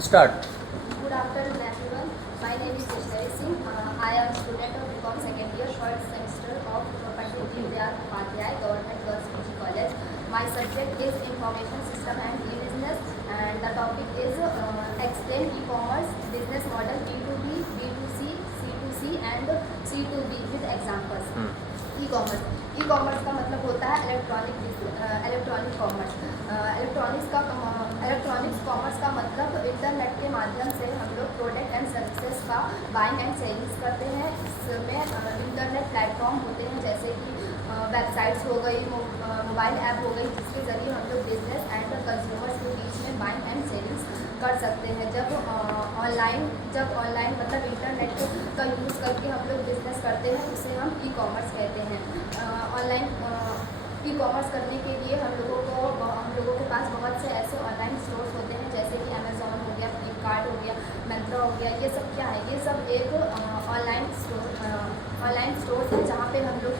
Start. Good afternoon, everyone. My name is Vishnavi Singh. I am student of BCom second year, first semester of Pandit Deendayal Upadhyay Government Girls PG College. My subject is Information System and E-Business, and the topic is explain e-commerce business model B2B, B2C, C2C and C2B with examples. E-commerce का मतलब होता है electronic commerce. Electronics commerce का मतलब internet के माध्यम से हम लोग प्रोडक्ट एंड सर्विसेज का बाइंग एंड सेलिंग्स करते हैं। इसमें इंटरनेट प्लेटफॉर्म होते हैं जैसे कि वेबसाइट्स हो गई, मोबाइल ऐप हो गई, जिसके ज़रिए हम लोग बिजनेस एंड कंज्यूमर्स के बीच में बाइंग एंड सेलिंग्स कर सकते हैं। जब ऑनलाइन मतलब इंटरनेट का यूज़ करके हम लोग बिजनेस करते हैं उसे हम ई कॉमर्स कहते हैं। ऑनलाइन ई कॉमर्स करने के लिए हम लोगों के पास बहुत से ऐसे ऑनलाइन स्टोर्स होते हैं जैसे कि अमेज़ॉन हो गया, फ्लिपकार्ट हो गया, मिंत्रा हो गया। ये सब क्या है? ये सब एक ऑनलाइन स्टोर्स है जहाँ पे हम लोग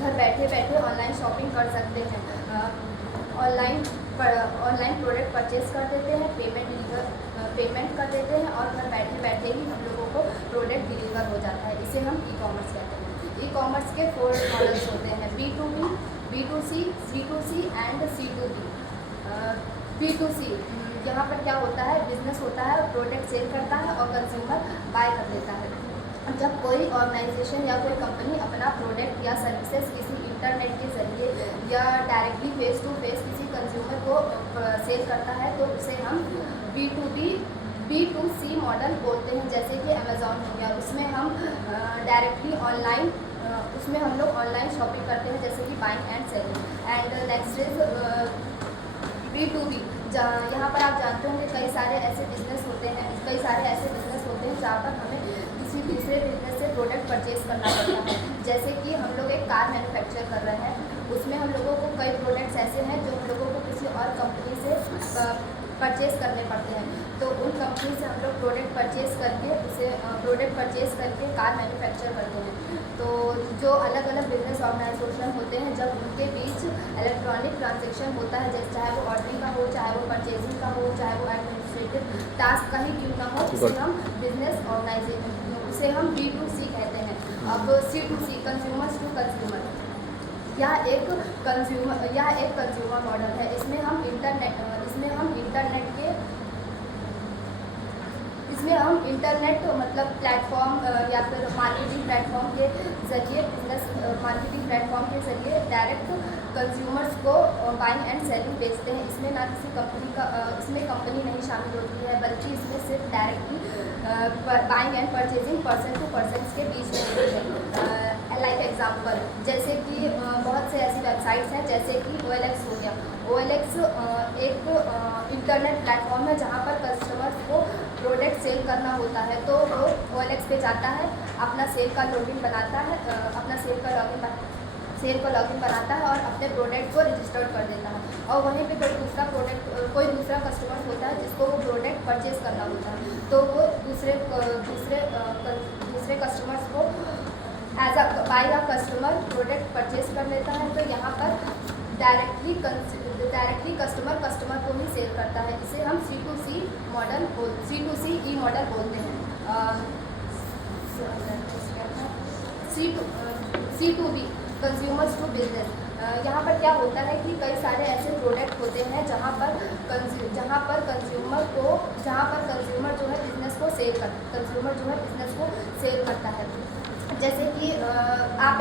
घर बैठे बैठे ऑनलाइन शॉपिंग कर सकते हैं। ऑनलाइन प्रोडक्ट परचेज कर देते हैं, पेमेंट कर देते हैं और घर बैठे बैठे ही हम लोगों को प्रोडक्ट डिलीवर हो जाता है। इसे हम ई कॉमर्स कहते हैं। ई कॉमर्स के 4 मॉडल्स होते हैं: B2B, B2C, C2C and C2B। B2C यहाँ पर क्या होता है? बिजनेस होता है, प्रोडक्ट सेल करता है और कंज्यूमर बाय कर लेता है। जब कोई ऑर्गेनाइजेशन या कोई कंपनी अपना प्रोडक्ट या सर्विसेज किसी इंटरनेट के जरिए या डायरेक्टली फेस टू फेस किसी कंज्यूमर को सेल करता है तो उसे हम B2B, B2C मॉडल बोलते हैं। जैसे कि अमेज़ॉन हो गया, उसमें हम डायरेक्टली ऑनलाइन उसमें हम लोग ऑनलाइन शॉपिंग करते हैं जैसे कि buying and selling. And next is B2B। यहाँ पर आप जानते होंगे कई सारे ऐसे बिजनेस होते हैं जहाँ पर हमें किसी दूसरे बिजनेस से प्रोडक्ट परचेज करना पड़ता है। जैसे कि हम लोग एक कार मैन्युफैक्चर कर रहे हैं, उसमें हम लोगों को कई प्रोडक्ट्स ऐसे हैं जो हम लोगों को किसी और कंपनी से परचेज़ करने पड़ते हैं। तो उन कंपनी से हम लोग प्रोडक्ट परचेज़ करके कार मैन्युफैक्चर करते हैं। तो जो अलग अलग बिजनेस ऑर्गेनाइजेशन होते हैं, जब उनके बीच इलेक्ट्रॉनिक ट्रांजेक्शन होता है, जैसे चाहे वो ऑर्डरिंग का हो, चाहे वो परचेजिंग का हो, चाहे वो एडमिनिस्ट्रेटिव टास्क का ही क्यों ना हो, उसे हम बिजनेस ऑर्गेनाइजेशन, उसे हम B2C कहते हैं। अब C2C, कंज्यूमर्स टू कंज्यूमर, यह एक कंज्यूमर मॉडल है। इसमें हम इंटरनेट मतलब प्लेटफॉर्म या फिर मार्केटिंग प्लेटफॉर्म के ज़रिए डायरेक्ट कंज्यूमर्स को बाइंग एंड सेलिंग बेचते हैं। इसमें ना किसी इसमें कंपनी नहीं शामिल होती है, बल्कि इसमें सिर्फ directly buying and purchasing person to person के बीच में होती है। लाइक एग्जाम्पल, जैसे कि बहुत से ऐसी वेबसाइट्स हैं जैसे कि OLX हो गया। OLX एक इंटरनेट प्लेटफॉर्म है जहाँ पर कस्टमर्स को प्रोडक्ट सेल करना होता है। तो वो OLX पे जाता है, अपना सेल का लॉगिन बनाता है, और अपने प्रोडक्ट को रजिस्टर्ड कर देता है। और वहीं पे कोई दूसरा कस्टमर होता है जिसको वो प्रोडक्ट परचेज करना होता है, तो वो दूसरे कस्टमर्स को as a buy a customer product purchase कर लेता है। तो यहाँ पर डायरेक्टली कस्टमर को ही सेल करता है। इसे हम C2C ई मॉडल बोलते हैं। C2B, consumers to business. यहाँ पर क्या होता है कि कई सारे ऐसे प्रोडक्ट होते हैं जहाँ पर कंज्यूमर जो है बिजनेस को सेल करता है। जैसे कि आप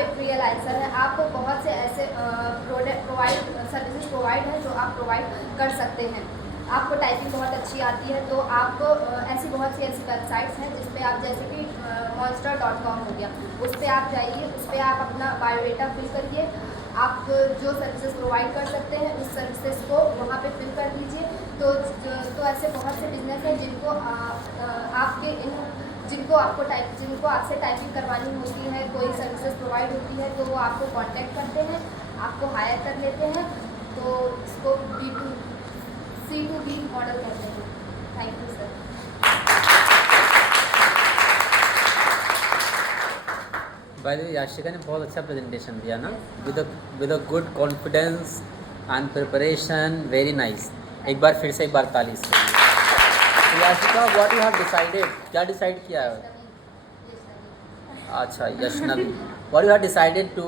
एक फ्रीलांसर हैं, आपको बहुत से ऐसे सर्विसेज प्रोवाइड है जो आप प्रोवाइड कर सकते हैं। आपको टाइपिंग बहुत अच्छी आती है तो आप ऐसी बहुत सी ऐसी वेबसाइट्स हैं जिस पे आप, जैसे कि monster.com हो गया, उस पर आप जाइए, उस पर आप अपना बायोडेटा फिल करिए। आप जो सर्विसेज प्रोवाइड कर सकते हैं उस सर्विसेज को वहाँ पे फिल कर दीजिए। तो ऐसे बहुत से बिजनेस हैं जिनको आपसे टाइपिंग करवानी होती है, कोई सर्विसेज प्रोवाइड होती है, तो वो आपको कांटेक्ट करते हैं, आपको हायर कर लेते हैं। तो इसको C2B मॉडल कहते हैं। Thank you sir. By the way Yashika ने बहुत अच्छा प्रेजेंटेशन दिया ना, with a good confidence and preparation, very nice. एक बार फिर से एक बार ताली इसके लिए। तो Yashika, what you have decided, क्या डिसाइड किया है? अच्छा, Yashnavi, what you have decided to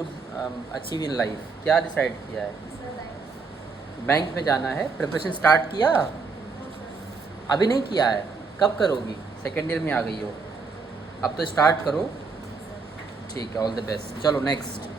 achieve in life, क्या डिसाइड किया है? बैंक में जाना है। प्रिपरेशन स्टार्ट किया? अभी नहीं किया है, कब करोगी? सेकेंड ईयर में आ गई हो, अब तो स्टार्ट करो। ठीक है, ऑल द बेस्ट। चलो नेक्स्ट।